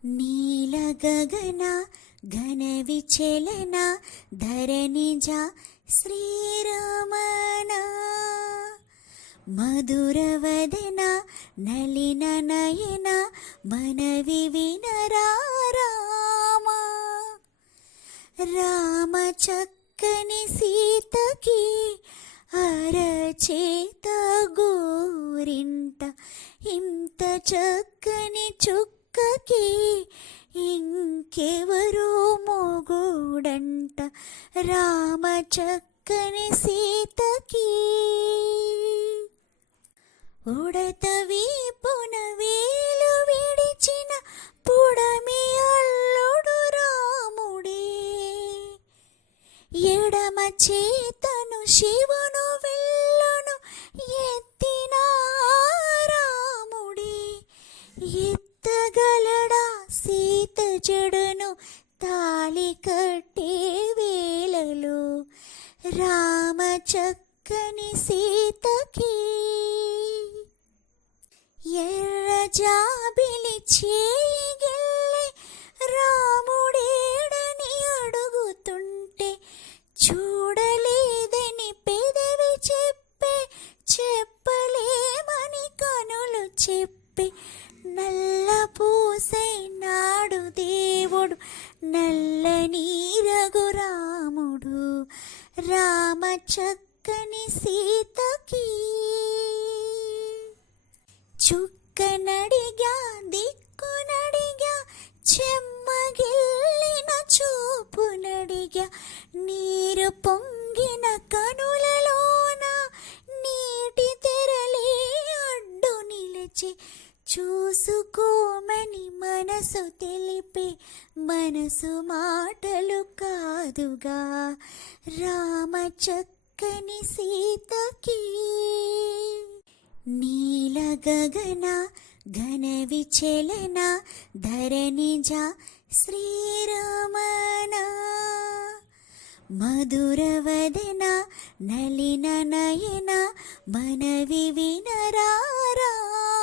నీల గగన ఘన విచలన ధరణిజ శ్రీరమణ మధురవదన నలిన నయన మనవి వినరా రామ రామ చక్కని సీతకి అరచేత గోరింట ఇంత చక్కని చుక్కకి ఇంకెవరో మొగుడంట రామ చక్కని సీతకి ఉడత వీపున వేలు విడిచిన పుడమి అల్లుడు రాముడే ఎడమ చేతను శివును విల్లును ఎత్తిన రాముడే ఎత్తగలడా సీత జడను తాళి కట్టే వేళలో రామ చక్కని సీతకి ఎర్ర జాబిలి చేయిగిల్లే రాముడేడని అడుగుతుంటే చూడలేదని పెదవి చెప్పే చెప్పలేమని కనులు చెప్పే నల్ల పూసైనాడు దేవుడు నల్లని రఘురాముడు రామ చక్కని సీతకి చుక్కనడిగా దిక్కునడిగా చెమ్మగిల్లిన చూపునడిగా నీరు పొంగిన కనులలోన నీటి తెరలే అడ్డు నిలిచి చూసుకోమని మనసు తెలిపే మనసు మాటలు కాదుగా రామ చక్కని సీతకి నీల గగన ఘన విచలన ధరణిజ శ్రీరమణ మధురవదన నలిన నయన మనవి వినరా రామ